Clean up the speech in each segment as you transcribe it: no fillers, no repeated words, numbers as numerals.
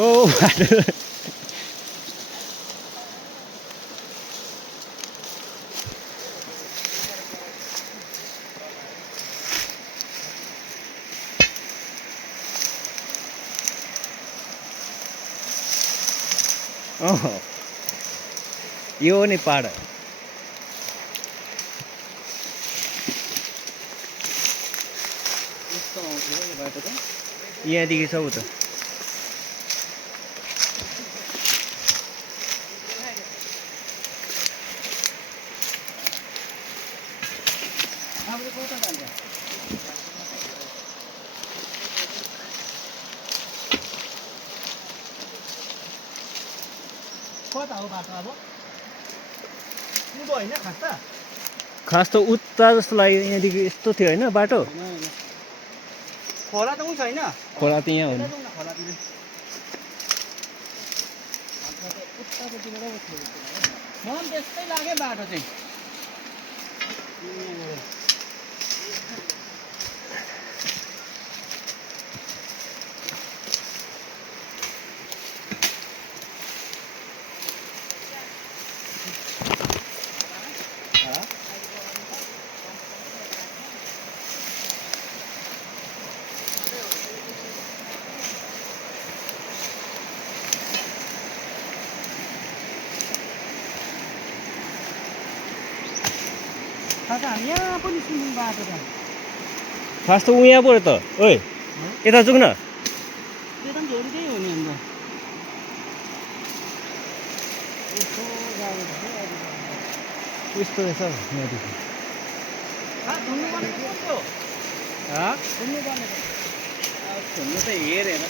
Oh, aduh. Oh, यो नि पाड यहाँदेखि छ उता खास त उता जस्तो लाग्यो यहाँदेखि यस्तो थियो होइन बाटो खोला त उ छैन खोला त यहाँ हो नि मलाई त्यस्तै लाग्यो बाटो चाहिँ यहाँ पनि स्विमिङ बाटो छ खास त उ यहाँ पऱ्यो त ओइ यता जाउँ न त्यो त झोडी त्यही हो नि अन्त यस्तो रहेछ यहाँदेखि घुम्नु त हेरेर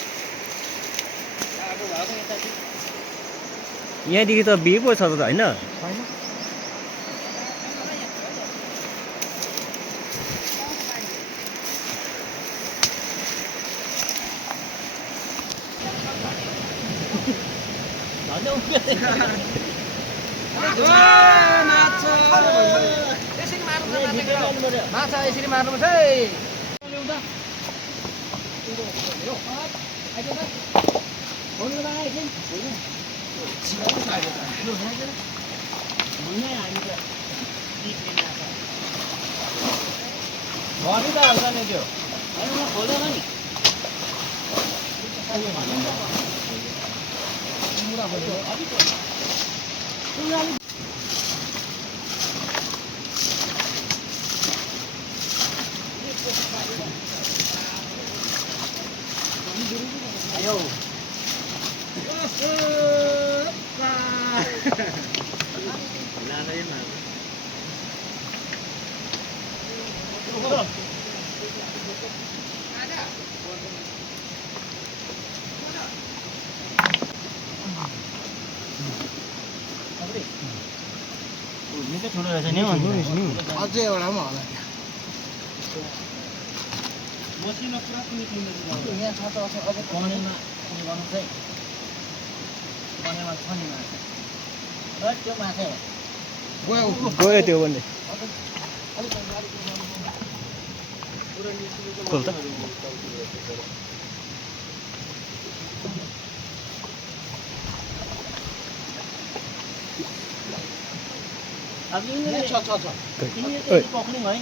यहाँदेखि त बिहे पो छ त होइन माछा यसरी मार्नुपर्छ है ठुलो रहेछ नि अझै एउटा पनि होला यहाँ छ त अझै कनेलमा गर्नु चाहिँ कनेलमा छ नि माछा त्यो माछा गयो त्यो पनि खोल त अब यिनीहरूले छ ओइ पक्रिङ है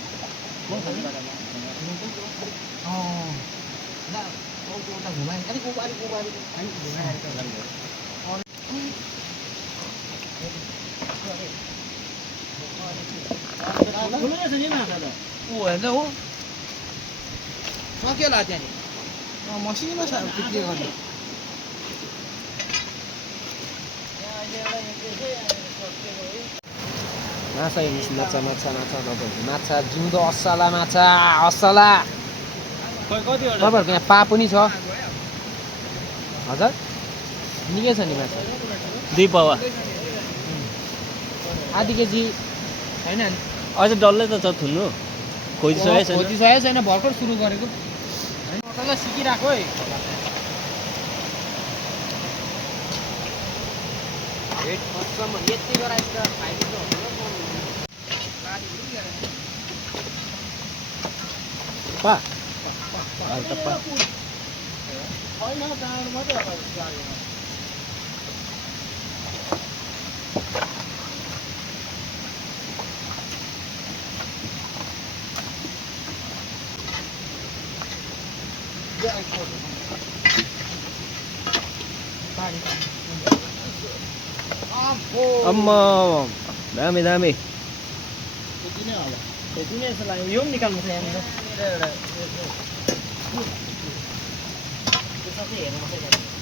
उता घुमाए अलिक हो सक्यो होला त्यहाँनिर मसिनो छ के गर्ने माछा हेर्नुहोस् माछा माछा माछा तपाईँहरू माछा जिउँदो असला माछा असला तपाईँहरूको यहाँ पा पनि छ हजुर निकै छ नि माछा 2 पावा आधी केजी होइन नि अझ डल्लै त छ थुन्नु खोजिसकेको छैन खोजिसकेको छैन भर्खर सुरु गरेको होइन तल सिकिरहेको है भेट खत्तम यति गराएछ त खाइदिनु पा अम्मा दामी दामी त्यति नै होला त्यति नै जस्तो लाग्यो यो पनि निकाल्नु छ यहाँनिर एउटा त्यो सबै हेर्नु मात्रै